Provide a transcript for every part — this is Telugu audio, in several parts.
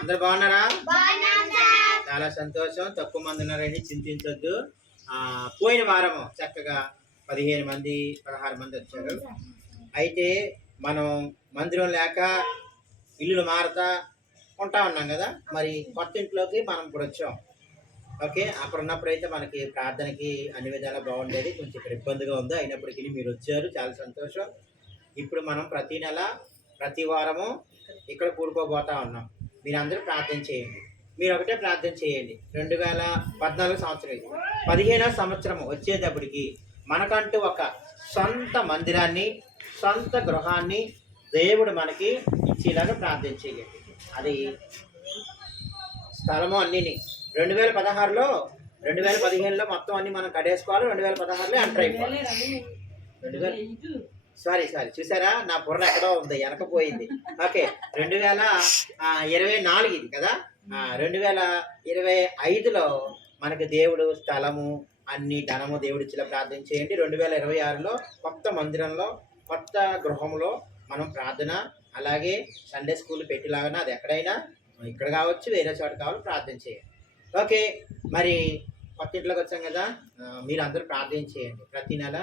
అందరు బాగున్నారా? చాలా సంతోషం. తక్కువ మంది ఉన్నారని చింతించొద్దు. పోయిన వారము చక్కగా 15 మంది 16 మంది వచ్చారు. అయితే మనం మందిరం లేక ఇల్లులు మారుతా ఉంటా ఉన్నాం కదా, మరి కొత్త ఇంట్లోకి మనం ఇప్పుడు వచ్చాం. ఓకే, అక్కడ ఉన్నప్పుడు అయితే మనకి ప్రార్థనకి అన్ని విధాలా బాగుండేది. కొంచెం ఇక్కడ ఇబ్బందిగా ఉంది, అయినప్పటికీ మీరు వచ్చారు, చాలా సంతోషం. ఇప్పుడు మనం ప్రతి నెల ప్రతి వారము ఇక్కడ కూడుకోబోతా ఉన్నాం. మీరు అందరూ ప్రార్థన చేయండి. మీరు ఒకటే ప్రార్థన చేయండి. 2014 సంవత్సరం ఇది 15వ సంవత్సరము వచ్చేటప్పటికి మనకంటూ ఒక సొంత మందిరాన్ని, సొంత గృహాన్ని దేవుడు మనకి ఇచ్చేలాగా ప్రార్థన చేయండి. అది స్థలము అన్నిని 2016లో 2015లో మొత్తం అన్ని మనం కడేసుకోవాలి. 2016లో ఎంటర్ అయిపోవాలి. సారీ చూసారా, నా బుర్ర ఎక్కడో ఉంది, వెనకపోయింది. ఓకే, 2024 ఇది కదా. 2025లో మనకి దేవుడు స్థలము అన్ని ధనము దేవుడు ఇచ్చేలా ప్రార్థన చేయండి. 2026లో కొత్త మందిరంలో కొత్త గృహంలో మనం ప్రార్థన, అలాగే సండే స్కూల్ పెట్టిలాగా అది ఎక్కడైనా ఇక్కడ కావచ్చు, వేరే చోట కావాలి, ప్రార్థన చేయండి. ఓకే, మరి కొత్త ఇంట్లోకి వచ్చాం కదా, మీరు అందరూ ప్రార్థన చేయండి. ప్రతి నెల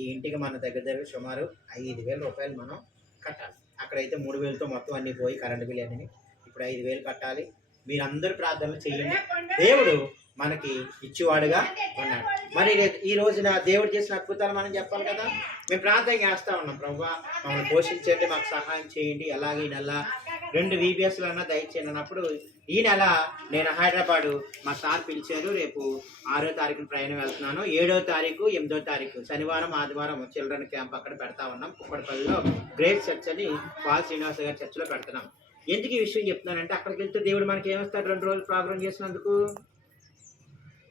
ఈ ఇంటికి మన దగ్గర సుమారు 5,000 రూపాయలు మనం కట్టాలి. అక్కడైతే 3,000తో మొత్తం అన్నీ పోయి కరెంటు బిల్ అన్నీ, ఇప్పుడు 5,000 కట్టాలి. మీరందరూ ప్రార్థనలు చేయండి. దేవుడు మనకి ఇచ్చేవాడుగా ఉన్నాడు. మరి ఈ రోజున దేవుడు చేసిన అద్భుతాలు మనం చెప్పాలి కదా. మేము ప్రార్థన చేస్తూ ఉన్నాం, ప్రభువా మమ్మల్ని పోషించండి, మాకు సహాయం చేయండి. అలాగే ఈ నెల 2 VBSలన్నా దయచేయండి అన్నప్పుడు, ఈ నెల నేను హైదరాబాదు మా సార్ పిలిచారు. రేపు 6వ తారీఖున ప్రయాణం వెళ్తున్నాను. 7వ తారీఖు 8వ తారీఖు శనివారం ఆదివారం చిల్డ్రన్ క్యాంప్ అక్కడ పెడతా ఉన్నాం. కుక్కడపల్లిలో గ్రేట్ చర్చ్ అని పాల్ శ్రీనివాస గారి చర్చిలో పెడుతున్నాం. ఎందుకు ఈ విషయం చెప్తున్నానంటే, అక్కడికి వెళ్తే దేవుడు మనకి ఏమిస్తాడు? 2 రోజులు ప్రోగ్రాం చేసినందుకు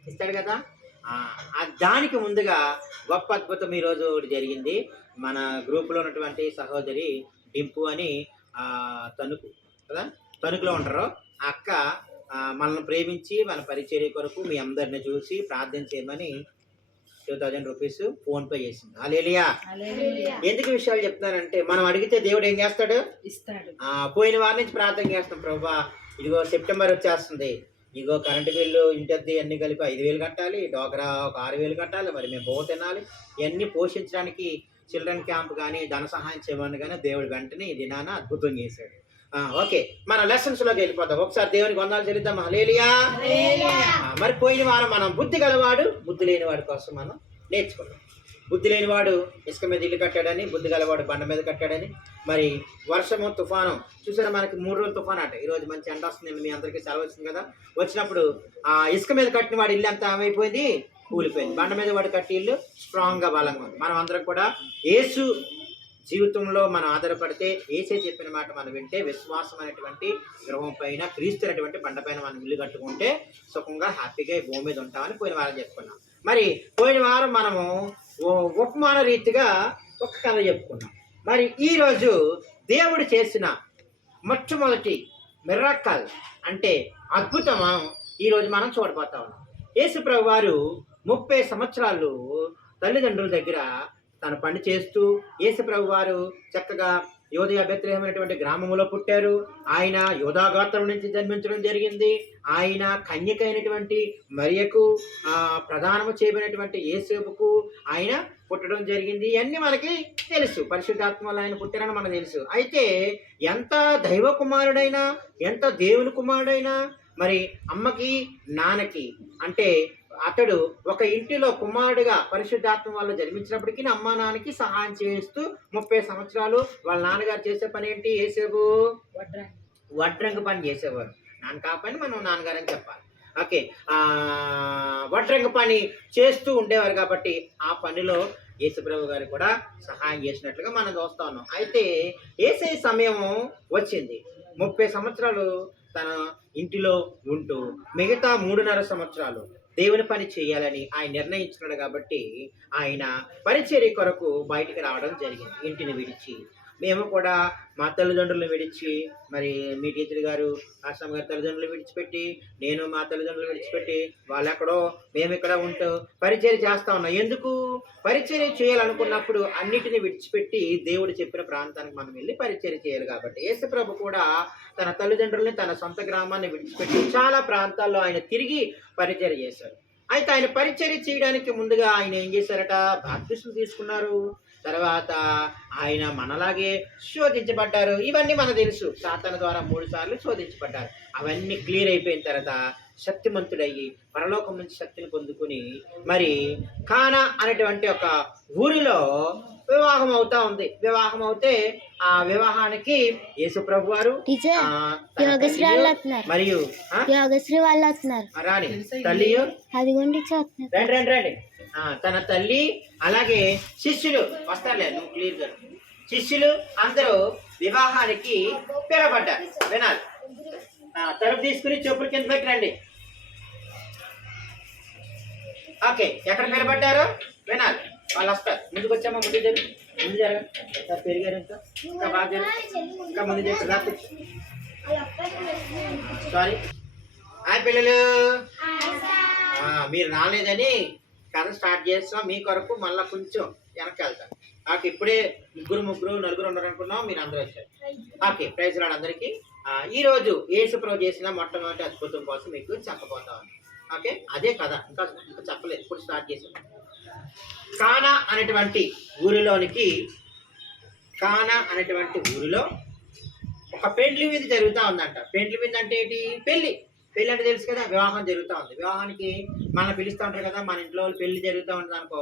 ఇస్తాడు కదా. దానికి ముందుగా గొప్ప అద్భుతం ఈరోజు జరిగింది. మన గ్రూపులో ఉన్నటువంటి సహోదరి డింపు అని తణుకు కదా, తణుకులో ఉంటారు. ఆ అక్క మనల్ని ప్రేమించి మన పరిచర్య కొరకు మీ అందరిని చూసి ప్రార్థన చేయమని 2,000 రూపీస్ ఫోన్పే చేసింది. హల్లెలూయా. ఎందుకు విషయాలు చెప్తున్నానంటే, మనం అడిగితే దేవుడు ఏం చేస్తాడు? ఇస్తాడు. పోయిన వారి నుంచి ప్రార్థన చేస్తాం, ప్రభువా ఇదిగో సెప్టెంబర్ వచ్చేస్తుంది, ఇదిగో కరెంటు బిల్లు, ఇంటద్ది అన్ని కలిపి 5,000 కట్టాలి, డోకరా ఒక 6,000 కట్టాలి, మరి మేము బో తినాలి, ఇవన్నీ పోషించడానికి చిల్డ్రన్ క్యాంప్ కానీ ధన సహాయం చేయమని కానీ దేవుడు వెంటనే ఈ దినాన అద్భుతం చేశాడు. ఓకే, మన లెసన్స్లోకి వెళ్ళిపోతాం. ఒకసారి దేవునికి వందనాలు చెల్లిద్దాం. హల్లెలూయా. మరి పోయిన వారం మనం బుద్ధి గలవాడు బుద్ధి లేనివాడి కోసం మనం నేర్చుకున్నాం. బుద్ధి లేనివాడు ఇసుక మీద ఇల్లు కట్టాడని, బుద్ధి గలవాడు బండ మీద కట్టాడని. మరి వర్షము తుఫాను చూసారా, మనకి 3 రోజులు తుఫాను అట. ఈరోజు మంచి ఎండ వస్తుంది, మీ అందరికీ సెలవు వచ్చింది కదా. వచ్చినప్పుడు ఆ ఇసుక మీద కట్టిన వాడు ఇల్లు అంతా ఏమైపోయింది? కూలిపోయింది. బండ మీద వాడు కట్టి ఇల్లు స్ట్రాంగ్గా బలంగా ఉంది. మనం అందరం కూడా యేసు జీవితంలో మనం ఆధారపడితే, ఏసే చెప్పిన మాట మనం వింటే, విశ్వాసం అనేటువంటి గృహం పైన, క్రీస్తు అనేటువంటి బండ పైన మనం ఇల్లు కట్టుకుంటే సుఖంగా హ్యాపీగా ఈ భూమి మీద ఉంటామని పోయిన వారం చెప్పుకున్నాం. మరి పోయిన వారం మనము ఉపమాన రీతిగా ఒక కథ చెప్పుకున్నాం. మరి ఈరోజు దేవుడు చేసిన మొట్టమొదటి మిరకల్ అంటే అద్భుతం ఈరోజు మనం చూడబోతా ఉన్నాం. యేసు ప్రభు వారు 30 సంవత్సరాలు తల్లిదండ్రుల దగ్గర తన పని చేస్తూ, యేసు ప్రభు వారు చక్కగా యోదయ బెత్లెహేము అనేటువంటి గ్రామంలో పుట్టారు. ఆయన యోధా గోత్రం నుంచి జన్మించడం జరిగింది. ఆయన కన్యక అయినటువంటి మరియకు ప్రధానము చేయబడినటువంటి యేసేపుకు ఆయన పుట్టడం జరిగింది. ఇవన్నీ మనకి తెలుసు. పరిశుద్ధాత్మలో ఆయన పుట్టారని మనకు తెలుసు. అయితే ఎంత దైవ కుమారుడైనా, ఎంత దేవుని కుమారుడైనా, మరి అమ్మకి నాన్నకి అంటే అతడు ఒక ఇంటిలో కుమారుడిగా పరిశుద్ధాత్మ వల్ల జన్మించినప్పటికీ అమ్మా నాన్నకి సహాయం చేస్తూ 30 సంవత్సరాలు వాళ్ళ నాన్నగారు చేసే పని ఏంటి? యేసేపు వడ్రంగి పని చేసేవారు. నాన్న కాపని మనం నాన్నగారు అని చెప్పాలి. ఓకే, వడ్రంగి పని చేస్తూ ఉండేవారు కాబట్టి ఆ పనిలో యేసుప్రభు గారు కూడా సహాయం చేసినట్లుగా మనం చూస్తా ఉన్నాం. అయితే యేసే సమయం వచ్చింది. 30 సంవత్సరాలు తన ఇంటిలో ఉంటూ మిగతా 3.5 సంవత్సరాలు దేవుని పని చేయాలని ఆయన నిర్ణయించుకున్నాడు. కాబట్టి ఆయన పరిచర్య కొరకు బయటికి రావడం జరిగింది. ఇంటిని విడిచి మేము కూడా మా తల్లిదండ్రులు విడిచి, మరి మీ టీచర్ గారు ఆశ్రమ గారి తల్లిదండ్రులు విడిచిపెట్టి, నేను మా తల్లిదండ్రులు విడిచిపెట్టి, వాళ్ళు ఎక్కడో మేము ఇక్కడ ఉంటూ పరిచర్య చేస్తా ఉన్నాం. ఎందుకు? పరిచర్య చేయాలనుకున్నప్పుడు అన్నిటిని విడిచిపెట్టి దేవుడు చెప్పిన ప్రాంతానికి మనం వెళ్ళి పరిచర్య చేయాలి. కాబట్టి యేసుప్రభు కూడా తన తల్లిదండ్రుల్ని, తన సొంత గ్రామాన్ని విడిచిపెట్టి చాలా ప్రాంతాల్లో ఆయన తిరిగి పరిచర్య చేశారు. అయితే ఆయన పరిచర్య చేయడానికి ముందుగా ఆయన ఏం చేశారట? బాప్తిస్మం తీసుకున్నారు. తర్వాత ఆయన మనలాగే శోధించబడ్డారు. ఇవన్నీ మనకు తెలుసు. సాతాను ద్వారా 3 సార్లు శోధించబడ్డారు. అవన్నీ క్లియర్ అయిపోయిన తర్వాత శక్తిమంతుడయ్యి పరలోకం నుంచి శక్తిని పొందుకుని మరి కానా అనేటువంటి ఒక ఊరిలో వివాహం అవుతా ఉంది. వివాహం అవుతే ఆ వివాహానికి యేసుప్రభు వారు మరియు రాణి తల్లి రండి తన తల్లి అలాగే శిష్యులు వస్తారులే, నువ్వు క్లియర్గా శిష్యులు అందరూ వివాహానికి పిలవబడ్డారు. వినాలి, తలుపు తీసుకుని చెప్పులు కింద పెట్టి రండి. ఓకే, ఎక్కడ పిలబడ్డారు వినాలి. వాళ్ళు వస్తారు. ముందుకు వచ్చామా? ముందు జరగ పెరిగారు ఇంకా బాగా జరుగు, ఇంకా ముందు జరుగు. సారీ, హాయ్ పిల్లలు, మీరు రాలేదని కథ స్టార్ట్ చేస్తాం. మీ కొరకు మళ్ళీ కొంచెం వెనక్కి వెళ్తాం. నాకు ఇప్పుడే ముగ్గురు నలుగురు ఉన్నారనుకున్నాం, మీరు అందరూ వచ్చారు. ఓకే, ప్రైజ్ రాడు అందరికీ. ఈరోజు యేసుప్రభు చేసిన మొట్టమొదటి అద్భుతం కోసం మీకు చెప్పబోతాను. ఓకే, అదే కథ, ఇంకా చెప్పలేదు, ఇప్పుడు స్టార్ట్ చేసాం. కానా అనేటువంటి ఊరిలో ఒక పెండ్లి విందు జరుగుతూ ఉందంట. పెండ్లి విందు అంటే ఏంటి? పెళ్ళి అంటే తెలుసు కదా, వివాహం జరుగుతూ ఉంది. వివాహానికి మనం పిలుస్తూ ఉంటారు కదా, మన ఇంట్లో పెళ్లి జరుగుతూ ఉంటుంది అనుకో,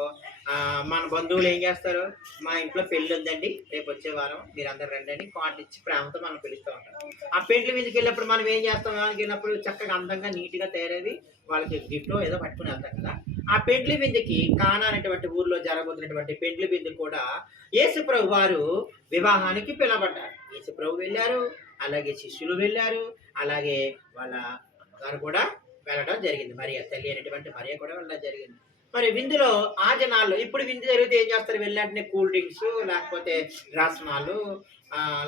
మన బంధువులు ఏం చేస్తారు? మా ఇంట్లో పెళ్లి ఉందండి, రేపు వచ్చే వారం మీరు అందరు రండి అని కార్డు ఇచ్చి ప్రేమతో మనం పిలుస్తూ ఉంటాం. ఆ పెండ్లి మీదకి వెళ్ళినప్పుడు మనం ఏం చేస్తాం? వివాహానికి వెళ్ళినప్పుడు చక్కగా అందంగా నీట్గా తయారవి వాళ్ళకి గిఫ్ట్ ఏదో పట్టుకుని వెళ్తాం కదా. ఆ పెండ్లి విందుకి కానా అనేటువంటి ఊర్లో జరగబోతున్నటువంటి పెండ్లి విందు కూడా యేసుప్రభు వారు వివాహానికి పిలవబడ్డారు. యేసుప్రభు వెళ్ళారు, అలాగే శిష్యులు వెళ్ళారు, అలాగే వాళ్ళ గారు కూడా వెళ్ళడం జరిగింది. మరియా తల్లి అనేటువంటి మరియా కూడా వెళ్ళడం జరిగింది. మరి విందులో ఆ జనాల్లో ఇప్పుడు విందు జరిగితే ఏం చేస్తారు? వెళ్ళినట్టునే కూల్ డ్రింక్స్, లేకపోతే రసనాలు,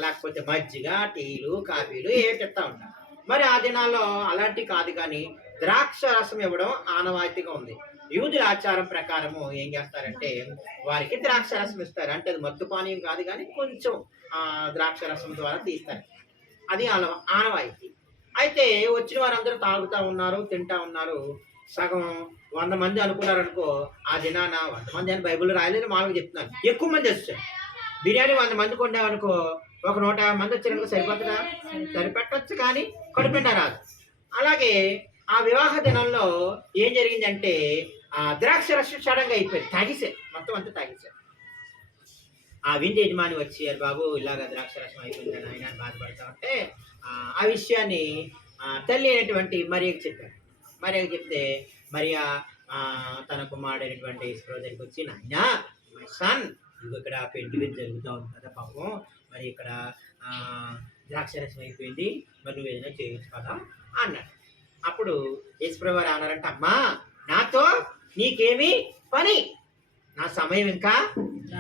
లేకపోతే మజ్జిగ, టీలు, కాఫీలు ఏమిటా ఉంటారు. మరి ఆ దినాల్లో అలాంటి కాదు, కానీ ద్రాక్ష రసం ఇవ్వడం ఆనవాయితీగా ఉంది. యూదుల ఆచారం ప్రకారము ఏం చేస్తారంటే వారికి ద్రాక్ష రసం ఇస్తారు. అంటే అది మత్తు పానీయం కాదు, కానీ కొంచెం ద్రాక్ష రసం ద్వారా తీస్తారు. అది ఆనవాయితీ. అయితే వచ్చిన వారందరూ తాగుతూ ఉన్నారు, తింటా ఉన్నారు. సగం 100 మంది అనుకున్నారనుకో, ఆ దినాన 100 మంది అని బైబిల్లో రాయలేదు, మామూలుగా చెప్తున్నాను. ఎక్కువ మంది వచ్చారు. బిర్యానీ 100 మంది కొన్నామనుకో, ఒక 150 మంది వచ్చారనుకో సరిపోతుందా? సరిపెట్టచ్చు, కానీ కడుపుండా రాదు. అలాగే ఆ వివాహ దినంలో ఏం జరిగిందంటే ద్రాక్ష రసం సడన్గా అయిపోయింది, తాగేశారు, మొత్తం అంతా తాగేశారు. ఆ విందు యజమాని వచ్చి, అరే బాబు ఇలాగ ద్రాక్ష రసం అయిపోయిందని ఆయన బాధపడతా ఉంటే ఆ విషయాన్ని తల్లి అయినటువంటి మరియకు చెప్పారు. మరియకు చెప్తే మరియా తన కుమారుడైనటువంటి యేసుప్రభు దగ్గరికి వచ్చి, నాయన మై సన్, ఇక్కడ పెండ్లి విందు జరుగుతూ ఉంది కదా పాపం, మరి ఇక్కడ ద్రాక్షరసం అయిపోయింది, మరి నువ్వు ఏదైనా చేయొచ్చు కదా అన్నాడు. అప్పుడు యేసుప్రభు వారు అన్నారంట, అమ్మా నాతో నీకేమీ పని, నా సమయం ఇంకా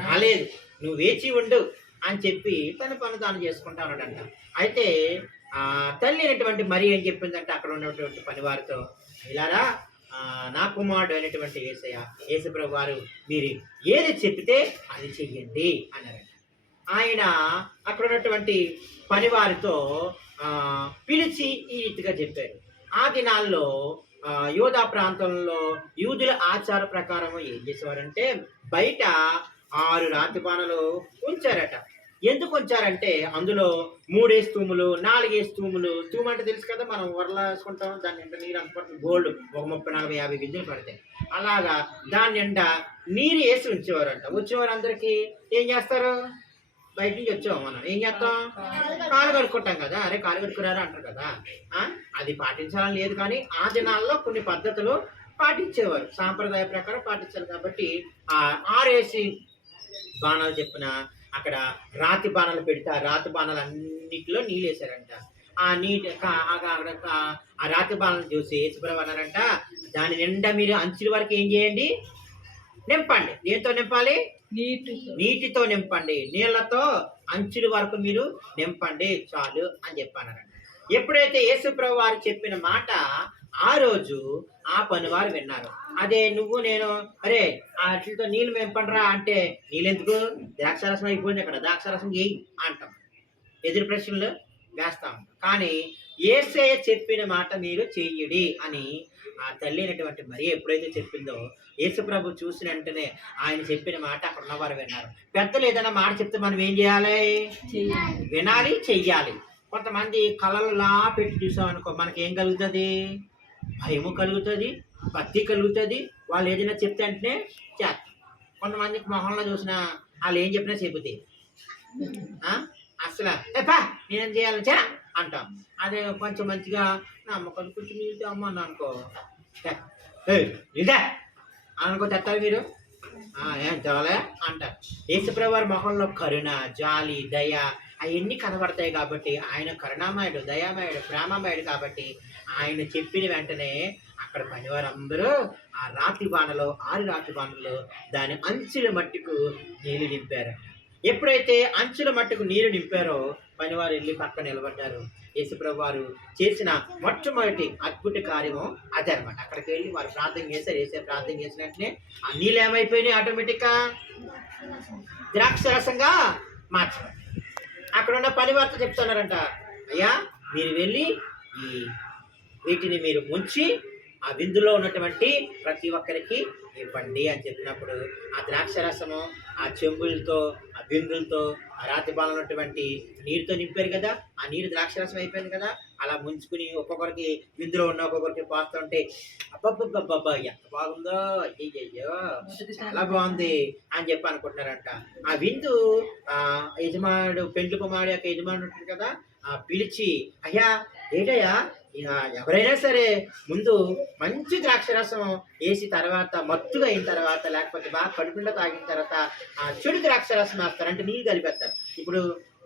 రాలేదు, నువ్వు వేచి ఉండు అని చెప్పి తన పని తాను చేసుకుంటా ఉన్నాడంట. అయితే తల్లి అయినటువంటి మరి ఏం చెప్పిందంటే అక్కడ ఉన్నటువంటి పనివారితో, ఇలారా నా కుమారుడు అయినటువంటి యేసుప్రభు వారు మీరు ఏది చెప్తే అది చెయ్యండి అన్నారంట. ఆయన అక్కడ ఉన్నటువంటి పనివారితో పిలిచి ఈ రీతిగా చెప్పారు. ఆ దినాల్లో యూదా ప్రాంతంలో యూదుల ఆచార ప్రకారం ఏం చేసేవారంటే బయట 6 రాతిపానలు ఉంచారట. ఎందుకు ఉంచారంటే అందులో 3 తూములు, 4 తూములు, తూము అంటే తెలుసు కదా, మనం వరలా వేసుకుంటాం, దాని నిండా నీరు అనుకుంటాం, గోల్డ్ ఒక 30-40-50 గింజలు పడతాయి. అలాగా దాని నిండా నీరు వేసి ఉంచేవారంట. వచ్చేవారందరికీ ఏం చేస్తారు? బయట నుంచి వచ్చాము మనం ఏం చేస్తాం? కాలు కడుక్కుంటాం కదా, అరే కాలు కడుక్కురారా అంటారు కదా. అది పాటించాలని లేదు, కానీ ఆ దినాల్లో కొన్ని పద్ధతులు పాటించేవారు, సాంప్రదాయ ప్రకారం పాటించారు. కాబట్టి 6 బాణాలు చెప్పిన అక్కడ రాతి బాణాలు పెడితే ఆ రాతి బాణాలు అన్నిటిలో నీళ్ళు వేశారంట. ఆ నీటి ఆ రాతి బాణాలను చూసి యేసుప్రభు అన్నారంట, దాని నిండా మీరు అంచుల వరకు ఏం చేయండి? నింపండి. దేంతో నింపాలి? నీటితో నింపండి. నీళ్లతో అంచుల వరకు మీరు నింపండి చాలు అని చెప్పాను. ఎప్పుడైతే యేసుప్రభు వారు చెప్పిన మాట ఆ రోజు ఆ పనివారు విన్నారు. అదే నువ్వు నేను అరే వాటితో నీళ్ళు నింపండిరా అంటే నీళ్ళెందుకు, ద్రాక్షారసం అయిపోయింది అక్కడ, ద్రాక్షారసం చేయి అంటాం, ఎదురు ప్రశ్నలు వేస్తాం. కానీ యేసయ్య చెప్పిన మాట మీరు చెయ్యడి అని ఆ తల్లి అయినటువంటి మరి ఎప్పుడైతే చెప్పిందో యేసుప్రభు చూసిన వెంటనే ఆయన చెప్పిన మాట అక్కడ ఉన్నవారు విన్నారు. పెద్దలు ఏదైనా మాట చెప్తే మనం ఏం చేయాలి? వినాలి, చెయ్యాలి. కొంతమంది కళలా పెట్టి చూసామనుకో మనకి ఏం కలుగుతుంది? భయము కలుగుతుంది, భక్తి కలుగుతుంది. వాళ్ళు ఏదైనా చెప్తే వెంటనే చేస్తాం. కొంతమందికి మొహంలో చూసిన వాళ్ళు ఏం చెప్పినా చెబుతాయి, అసలు ఎప్పా నేనేం చేయాలి చా అంటాం. అదే కొంచెం మంచిగా నమ్మకం కూర్చుని అమ్మ అనుకో ఇదే అనుకో తెస్తారు మీరు ఏం చాలే అంటారు. యేసుప్రభు వారి మొహంలో కరుణ, జాలి, దయ అవన్నీ కనబడతాయి. కాబట్టి ఆయన కరుణామయుడు, దయామయుడు, ప్రేమమయుడు. కాబట్టి ఆయన చెప్పిన వెంటనే అక్కడ పనివారందరూ ఆ రాతి బాణలో 6 రాతి బాణలో దాని అంచుల మట్టుకు నీళ్లు నింపారు. ఎప్పుడైతే అంచుల మట్టుకు నీరు నింపారో పనివారు వెళ్ళి పక్కన నిలబడ్డారు. యేసుప్రభు వారు చేసిన మొట్టమొదటి అద్భుత కార్యము అదే అనమాట. అక్కడికి వెళ్ళి వారు ప్రార్థన చేశారు. వేసే ప్రార్థన చేసిన వెంటనే ఆ నీళ్ళు ఏమైపోయినాయి? ఆటోమేటిక్గా ద్రాక్ష రసంగా మార్చారు. అక్కడ ఉన్న పనివారితో చెప్తున్నారంట, అయ్యా మీరు వెళ్ళి వీటిని మీరు ముంచి ఆ విందులో ఉన్నటువంటి ప్రతి ఒక్కరికి ఇవ్వండి అని చెప్పినప్పుడు ఆ ద్రాక్షరసము ఆ చెంబులతో, ఆ బిందులతో, ఆ రాతి బాణలో ఉన్నటువంటి నీరుతో నింపారు కదా, ఆ నీరు ద్రాక్షరసం అయిపోయింది కదా. అలా ముంచుకుని ఒక్కొక్కరికి విందులో ఉన్న ఒక్కొక్కరికి పోస్తుంటే అబ్బబ్బబ్బబ్బా ఎంత బాగుందో, అయ్యయ్యో చాలా బాగుంది అని చెప్పి అనుకుంటున్నారంట. ఆ విందు యజమానుడు, పెండ్లి కుమారుడు యొక్క యజమానుడు ఉంటుంది కదా, పిలిచి అయ్యా ఏంటయ్యా ఎవరైనా సరే ముందు మంచి ద్రాక్షరసం వేసి తర్వాత మత్తుగా అయిన తర్వాత లేకపోతే బాగా కడుపుండా తాగిన తర్వాత చెడు ద్రాక్షరసం వేస్తారు, అంటే నీళ్ళు కలిపేస్తారు. ఇప్పుడు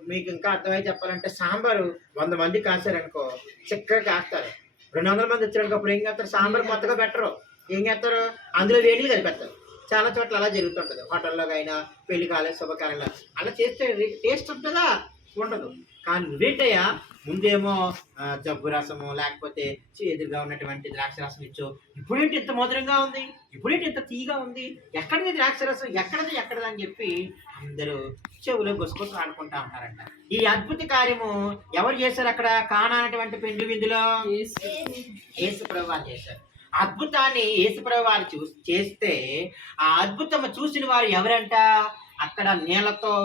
మీకు ఇంకా అర్థమై చెప్పాలంటే సాంబారు 100 మంది కాశారనుకో చక్కగా కాస్తారు. 200 మంది వచ్చారనుకో అప్పుడు ఏం చేస్తారు? సాంబార్ కొత్తగా పెట్టరు, ఏం చేస్తారు? అందులో వేడి కలిపేస్తారు. చాలా చోట్ల అలా జరుగుతుంటుంది. హోటల్లో అయినా, పెళ్లి కాలేదు, శుభకార్యాలు అలా చేస్తే టేస్ట్ ఉంటుందా? ఉండదు. కానీ నువ్వేంటయ్యా ముందేమో జబ్బు రసము లేకపోతే ఎదురుగా ఉన్నటువంటి ద్రాక్ష రసం ఇచ్చో, ఇప్పుడేంటి ఇంత మధురంగా ఉంది, ఇప్పుడేంటి ఇంత తీగా ఉంది, ఎక్కడిది ద్రాక్ష రసం, ఎక్కడది అని చెప్పి అందరూ చెవులో గొసుకొచ్చు ఆడుకుంటా ఉంటారంట. ఈ అద్భుత కార్యము ఎవరు చేశారు? అక్కడ కానా అనేటువంటి పెండ్లి విందులో యేసుప్రభు వారు చేశారు. అద్భుతాన్ని యేసుప్రభు వారు చేస్తే ఆ అద్భుతం చూసిన వారు ఎవరంట? అక్కడ నీళ్లతో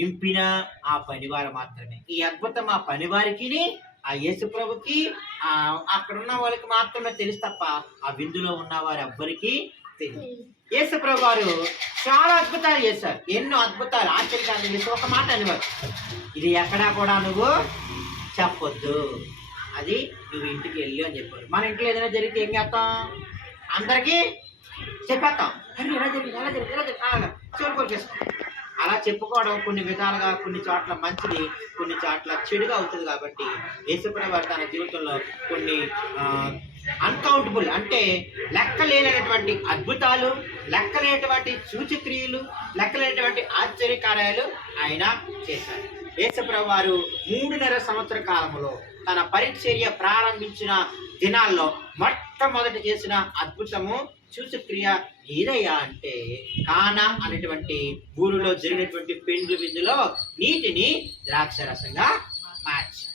నింపిన ఆ పనివారు మాత్రమే. ఈ అద్భుతం ఆ పనివారికి, ఆ యేసుప్రభుకి, అక్కడ ఉన్న వాళ్ళకి మాత్రమే తెలుసు తప్ప ఆ విందులో ఉన్న వారు ఎవ్వరికీ తెలియదు. యేసుప్రభు వారు చాలా అద్భుతాలు చేశారు, ఎన్నో అద్భుతాలు, ఆశ్చర్యకార్యాలు చేసి ఒక మాట అనేవారు, ఇది ఎక్కడా కూడా నువ్వు చెప్పొద్దు, అది నువ్వు ఇంటికి వెళ్ళి అని చెప్పారు. మన ఇంట్లో ఏదైనా జరిగితే ఏం చేస్తాం? అందరికీ చెప్పేస్తాం, ఎలా జరిగింది అలాగా చెవులు కొరికేస్తాం. అలా చెప్పుకోవడం కొన్ని విధాలుగా కొన్ని చోట్ల మంచిది, కొన్ని చోట్ల చెడుగా అవుతుంది. కాబట్టి యేసుప్రభు వారు తన జీవితంలో కొన్ని అన్కౌంటబుల్ అంటే లెక్కలేనటువంటి అద్భుతాలు, లెక్కలేనటువంటి సూచక్రియలు, లెక్కలేనటువంటి ఆశ్చర్యకార్యాలు ఆయన చేశారు. యేసుప్రభు వారు 3.5 సంవత్సర కాలంలో తన పరిచర్య ప్రారంభించిన దినాల్లో మొట్టమొదటి చేసిన అద్భుతము సూచక్రియ ఏదయ్యా అంటే కానా అనేటువంటి ఊరిలో జరిగినటువంటి పెండ్లి విందులో నీటిని ద్రాక్షరసంగా మార్చారు.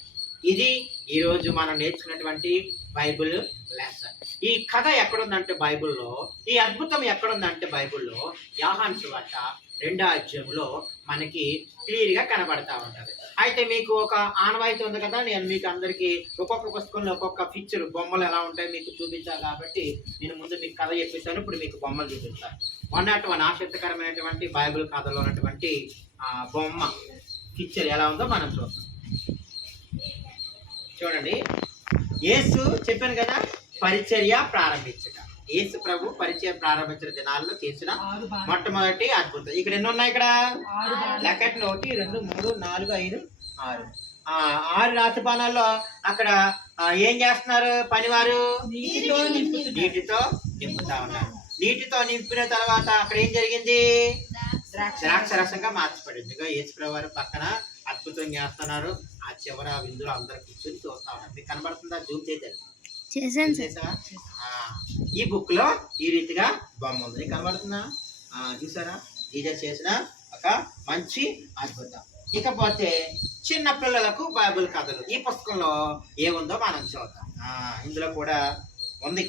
ఇది ఈరోజు మనం నేర్చుకున్నటువంటి బైబిల్ లెసన్. ఈ కథ ఎక్కడుందంటే బైబిల్లో, ఈ అద్భుతం ఎక్కడుందంటే బైబిల్లో యోహాను సువార్త 2వ అధ్యాయంలో మనకి క్లియర్గా కనబడతా ఉంటుంది. అయితే మీకు ఒక ఆనవాయితీ ఉంది కదా, నేను మీకు అందరికీ ఒక్కొక్క పుస్తకంలో ఒక్కొక్క పిక్చర్, బొమ్మలు ఎలా ఉంటాయో మీకు చూపించాలి. కాబట్టి నేను ముందు మీకు కథ చెప్పిస్తాను, ఇప్పుడు మీకు బొమ్మలు చూపిస్తాను. 101 ఆసక్తికరమైనటువంటి బైబిల్ కథలో ఉన్నటువంటి బొమ్మ పిక్చర్ ఎలా ఉందో మనం చూస్తాం. చూడండి, యేసు చెప్పాను కదా పరిచర్య ప్రారంభించట. యేసు ప్రభు పరిచయం ప్రారంభించిన దినాల్లో చేసిన మొట్టమొదటి అద్భుతం. ఇక్కడ ఎన్ని ఉన్నాయి? ఇక్కడ లెక్కట్లు 1 2 3 4 5 6 6 రాతి బాణాల్లో అక్కడ ఏం చేస్తున్నారు? పనివారు నీటితో నింపుతా ఉన్నారు. నీటితో నింపిన తర్వాత అక్కడ ఏం జరిగింది? ద్రాక్షరసంగా మార్చబడింది. ఇక యేసుప్రభు వారు పక్కన అద్భుతం చేస్తున్నారు. ఆ చివర విందులో అందరు కూర్చొని చూస్తా ఉన్నారు. మీకు కనబడుతుందా? జూమ్ చేసావా? ఈ బుక్ లో ఈ రీతిగా బొమ్మ ఉంది. నీకు కనబడుతుందా? చూసారా? జీసస్ చేసిన ఒక మంచి అద్భుతం. ఇకపోతే చిన్న పిల్లలకు బైబిల్ కథలు. ఈ పుస్తకంలో ఏముందో మనం చూద్దాం. ఇందులో కూడా ఉంది.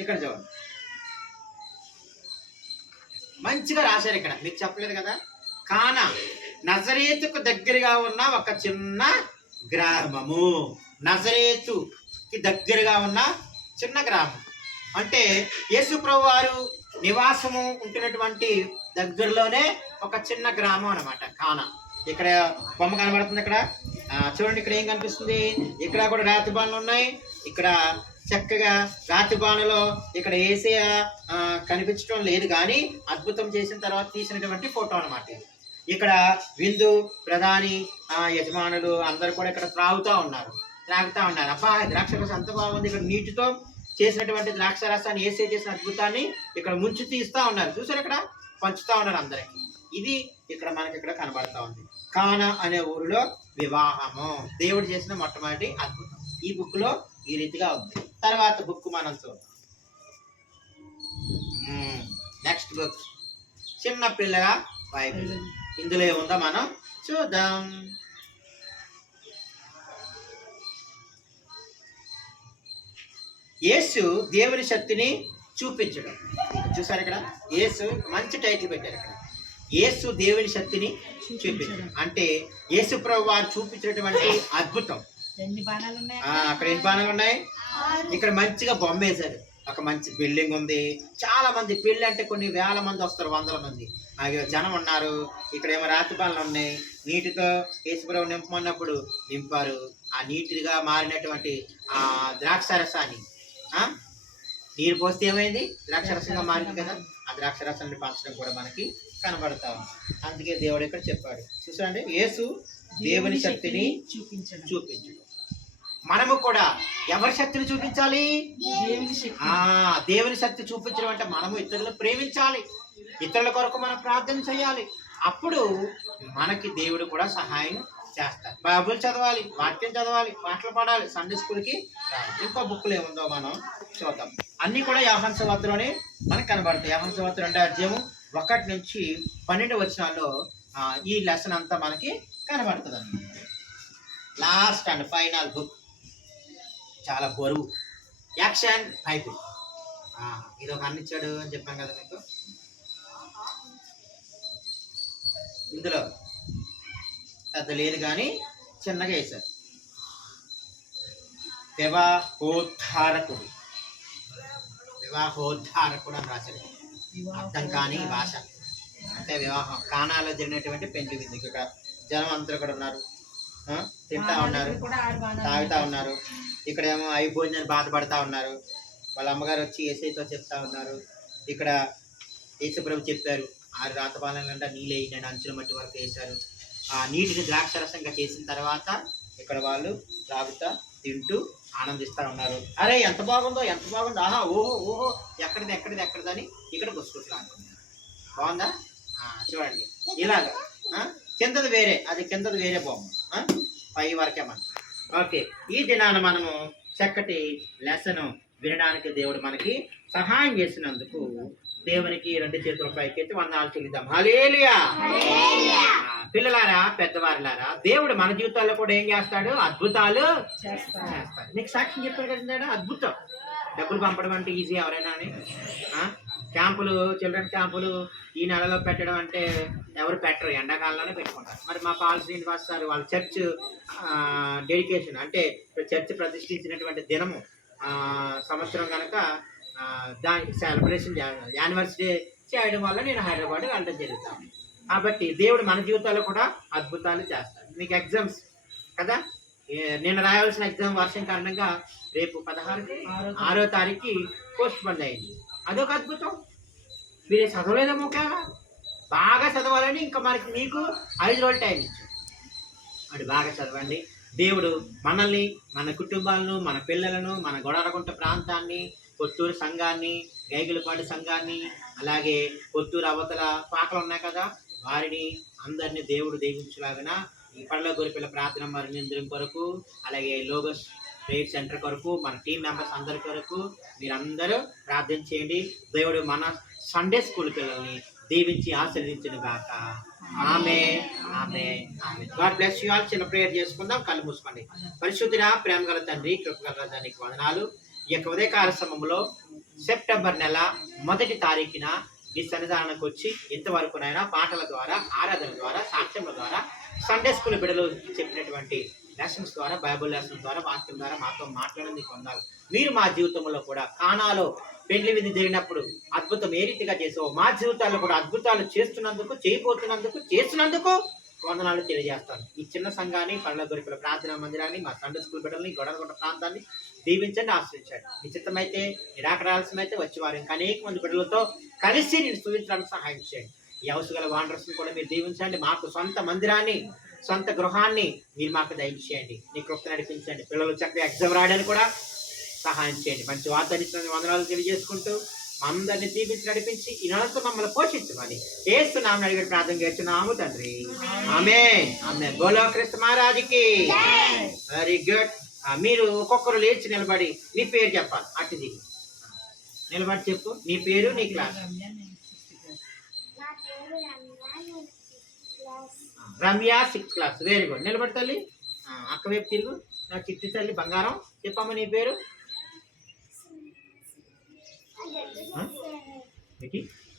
ఇక్కడ చూడండి, మంచిగా రాశారు. ఇక్కడ మీకు చెప్పలేదు కదా, కానా నజరేతుకు దగ్గరగా ఉన్న ఒక చిన్న గ్రామము. నజరేతుకి దగ్గరగా ఉన్న చిన్న గ్రామం అంటే యేసు ప్రభు వారు నివాసము ఉంటున్నటువంటి దగ్గరలోనే ఒక చిన్న గ్రామం అన్నమాట కానా. ఇక్కడ బొమ్మ కనబడుతుంది. ఇక్కడ చూడండి, ఇక్కడ ఏం కనిపిస్తుంది? ఇక్కడ కూడా రాతి బాణలు ఉన్నాయి. ఇక్కడ చక్కగా రాతి బాణలో ఇక్కడ యేసయ్య కనిపించడం లేదు, కానీ అద్భుతం చేసిన తర్వాత తీసినటువంటి ఫోటో అన్నమాట. ఇక్కడ విందు ప్రధాని యజమానులు అందరూ కూడా ఇక్కడ త్రాగుతూ ఉన్నారు. అబ్బా, ద్రాక్షరసం అంత బాగుంది. ఇక్కడ నీటితో చేసినటువంటి ద్రాక్షరసాన్ని యేసయ్య చేసిన అద్భుతాన్ని ఇక్కడ ముంచి తీస్తూ ఉన్నారు. చూసారు, ఇక్కడ పంచుతా ఉన్నారు అందరికి. ఇది ఇక్కడ మనకి ఇక్కడ కనబడతా ఉంది. కానా అనే ఊరిలో వివాహము దేవుడు చేసిన మొట్టమొదటి అద్భుతం. ఈ బుక్ లో ఈ రీతిగా ఉంది. తర్వాత బుక్ మనం చూద్దాం. నెక్స్ట్ బుక్ చిన్న పిల్లల బైబిల్. ఇందులో ఏముందో మనం చూద్దాం. యేసు దేవుని శక్తిని చూపించడం. చూసారు, ఇక్కడ యేసు మంచి టైటిల్ పెట్టారు. ఇక్కడ యేసు దేవుని శక్తిని చూపించడం అంటే యేసు ప్రభు వారు చూపించినటువంటి అద్భుతం. అక్కడ ఎన్ని బాణాలు ఉన్నాయి? ఇక్కడ మంచిగా బొమ్మ వేశారు. ఒక మంచి బిల్డింగ్ ఉంది. చాలా మంది, పెళ్లి అంటే కొన్ని వేల మంది వస్తారు, వందల మంది జనం ఉన్నారు. ఇక్కడ ఏమో రాతి బాణాలు ఉన్నాయి. నీటితో యేసుప్రభు నింపమన్నప్పుడు నింపారు. ఆ నీటిగా మారినటువంటి ఆ ద్రాక్షరసాన్ని నీరు పోస్తే ఏమైంది? ద్రాక్షరసంగా మారింది కదా. ఆ ద్రాక్షరసాన్ని పంచడం కూడా మనకి కనబడతా ఉంది. అందుకే దేవుడు ఇక్కడ చెప్పాడు. చూసాండి, యేసు దేవుని శక్తిని చూపించడం. మనము కూడా ఎవరి శక్తిని చూపించాలి? దేవుని శక్తి చూపించడం అంటే మనము ఇతరులను ప్రేమించాలి, ఇతరుల కొరకు మనం ప్రార్థన చేయాలి. అప్పుడు మనకి దేవుడు కూడా సహాయం చేస్తారు. బైబుల్ చదవాలి, వాక్యం చదవాలి, పాటలు పాడాలి, సండే స్కూల్కి రావాలి. ఇంకో బుక్లు ఏముందో మనం చూద్దాం. అన్నీ కూడా యోహాను సువార్తలోనే మనకు కనబడతాయి. యోహాను సువార్త 2వ అధ్యాయం 1 నుంచి 12 వచనాల్లో ఈ లెసన్ అంతా మనకి కనబడుతుంది అన్నమాట. లాస్ట్ అండ్ ఫైనల్ బుక్, చాలా బరువు, యాక్షన్ బైబిల్. ఇది ఒక అన్నిచ్చాడు అని చెప్పాం కదా మీకు. ఇందులో పెద్ద లేదు కానీ చిన్నగా వేశారు. వివాహోద్ధారకుడు అని రాశారు. అర్థం కాని భాష అంటే వివాహం, కానాలో జరిగినటువంటి పెళ్లి విందు. ఇక్కడ జనం అందరూ కూడా ఉన్నారు, తింటా ఉన్నారు, తాగుతా ఉన్నారు. ఇక్కడేమో అయిపోయిందని బాధపడతా ఉన్నారు. వాళ్ళ అమ్మగారు వచ్చి యేసయ్యతో చెప్తా ఉన్నారు. ఇక్కడ యేసుప్రభు చెప్పారు, 6 రాతపాలనంట నీళ్ళేయి, నేను అంచుల మట్టి వరకు వేశారు. ఆ నీటిని ద్రాక్షరసంగా చేసిన తర్వాత ఇక్కడ వాళ్ళు తాగుతా తింటూ ఆనందిస్తూ ఉన్నారు. అరే ఎంత బాగుందో, ఆహా, ఓహో ఎక్కడిదని ఇక్కడ గుసుకుంటూ అంటున్నారు. బాగుందా? చూడండి, ఇలాగా కిందది వేరే బొమ్మ, పై వరకే మనం. ఓకే, ఈ దినాన మనము చక్కటి లెసన్ వినడానికి దేవుడు మనకి సహాయం చేసినందుకు దేవునికి 2 చేతుల పైకెత్తి వందనాలు చెల్లిద్దాం. హల్లెలూయా. పిల్లలారా, పెద్దవారులారా, దేవుడు మన జీవితాల్లో కూడా ఏం చేస్తాడు? అద్భుతాలు చేస్తాడు. నీకు సాక్ష్యం చెప్పాడు కదా, అద్భుతం. డబ్బులు పంపడం అంటే ఈజీ ఎవరైనా అని. క్యాంపులు, చిల్డ్రన్ క్యాంపులు ఈ నెలలో పెట్టడం అంటే ఎవరు పెట్టరు, ఎండాకాలంలోనే పెట్టుకుంటారు. మరి మా పాల్ శ్రీనివాస్ సార్ వాళ్ళ చర్చ్ డెడికేషన్ అంటే చర్చ్ ప్రతిష్ఠించినటువంటి దినము సంవత్సరం కనుక దానికి సెలబ్రేషన్ యానివర్సరీ చేయడం వల్ల నేను హైదరాబాద్ వెళ్ళడం జరుగుతాను. కాబట్టి దేవుడు మన జీవితాల్లో కూడా అద్భుతాలు చేస్తాడు. మీకు ఎగ్జామ్స్ కదా, నేను రాయాల్సిన ఎగ్జామ్ వర్షం కారణంగా రేపు 6వ తారీఖుకి పోస్ట్ పోన్ అయింది. అదొక అద్భుతం. మీరు చదవలేదేమో, బాగా చదవాలని ఇంకా మీకు 5 రోజులు టైం ఇచ్చాడు. అది బాగా చదవండి. దేవుడు మనల్ని, మన కుటుంబాలను, మన పిల్లలను, మన గొడవలగుంట ప్రాంతాన్ని, కొత్తూరు సంఘాన్ని, గైగులపాటి సంఘాన్ని, అలాగే కొత్తూరు అవతల పాకలు ఉన్నాయి కదా, వారిని అందరినీ దేవుడు దీవించలాగిన ఈ పళ్ళ గొరిపిల్ల ప్రార్థన మరణించడం కొరకు, అలాగే లోగస్ ప్రేయర్ సెంటర్ కొరకు, మన టీం మెంబర్స్ అందరి కొరకు మీరందరూ ప్రార్థన చేయండి. దేవుడు మన సండే స్కూల్ పిల్లల్ని దీవించి ఆశీర్వదించును గాక. Amen, amen, amen. God bless you all. చిన్న ప్రేయర్ చేసుకుందాం. కళ్ళు మూసుకోండి. పరిశుద్ధుడా, ప్రేమ గల తండ్రి, కృపగల దానికి వందనాలు. ఈ యొక్క ఉదయకాల సమయంలో సెప్టెంబర్ నెల 1వ తారీఖున మీ సన్నిధానానికి వచ్చి ఇంతవరకునైనా పాటల ద్వారా, ఆరాధన ద్వారా, సాక్ష్యముల ద్వారా, సండే స్కూల్ బిడ్డలు చెప్పినటువంటి లెసన్స్ ద్వారా, బైబుల్ లెసన్స్ ద్వారా, వాక్యం ద్వారా మాతో మాట్లాడింది పొందాలి. మీరు మా జీవితంలో కూడా కానాలో పెళ్లి విధి జరిగినప్పుడు అద్భుతం ఏ రీతిగా చేసావో మా జీవితాల్లో కూడా అద్భుతాలు చేస్తున్నందుకు, చేస్తున్నందుకు వందనాలు తెలియజేస్తాను. ఈ చిన్న సంఘాన్ని, పళ్ళ గొరిపిల్ల ప్రార్థనా మందిరాన్ని, మా సండే స్కూల్ బిడ్డల్ని, గొడవగుంట ప్రాంతాన్ని దీవించండి, ఆశ్రయించండి. నిశ్చితమైతే నిరాకరాల్సిమైతే వచ్చేవారు ఇంకా అనేక మంది బిడ్డలతో కలిసి నేను స్థుతించడానికి సహాయం చేయండి. ఈ అవసరం వాండర్స్ని కూడా మీరు దీవించండి. మాకు సొంత మందిరాన్ని, సొంత గృహాన్ని మీరు మాకు దయచేయండి. నీ కృప నడిపించండి. పిల్లలు చక్కగా ఎగ్జామ్ రాయడానికి కూడా సహాయం చేయండి. మంచి వార్తనిచ్చిన వందనాలు తెలియజేసుకుంటూ అందరినీ దీవించి నడిపించి ఈ నెలతో మమ్మల్ని పోషించమని యేసునామమున అడిగి ప్రార్థన చేస్తున్నాము తండ్రి. ఆమేన్, ఆమేన్. బోలో కృష్ణ మహారాజుకి. Very good. మీరు ఒక్కొక్కరు లేచి నిలబడి నీ పేరు చెప్పాలి. అటు దిగి నిలబడి చెప్పు నీ పేరు, నీ class. Ramya 6th class. Very good. నిలబడి తల్లి. అక్క వైపు తిరుగు. నా చిట్టి తల్లి బంగారం. చెప్పమ్మా నీ పేరు.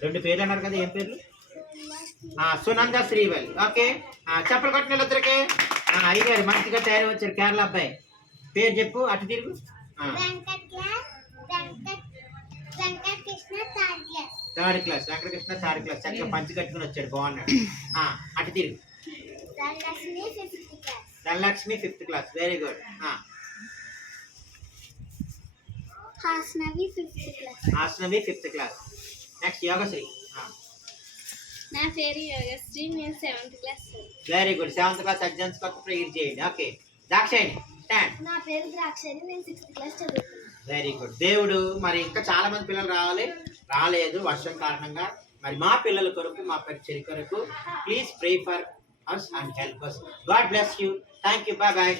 రెండు పేర్లు అన్నారు కదా, ఏం పేర్లు? సునంద శ్రీవల్లి. ఓకే, చెప్పలు కొట్టిన ఇద్దరికి. అయ్యారు మంచిగా తయారు వచ్చారు, కేరళ అబ్బాయి. పేరు చెప్పు. అటు తిరుగు. Third class. Venkatakrishna third class. చక్కగా పంచి కట్టుకుని వచ్చాడు, బాగున్నాడు. అటు తిరుగు. Dhanalakshmi 5th class. Very good. Hasnavi 5th class. Next Yogashri. నా పేరు యోగశ్రీ, నేను 7th class. Very good. 7th class exams కొరకు ప్రేయర్ చేయండి. Okay, Dakshayani stand. నా పేరు ద్రాక్షాయణి, నేను 6th క్లాస్ చదువుతున్నాను. Very good. దేవుడు మరి ఇంకా చాలా మంది పిల్లలు రాలేదు వర్షం కారణంగా. మరి మా పిల్లల కొరకు, మా పరిచర్య కొరకు please pray for us and help us. God bless you. Thank you. Bye bye.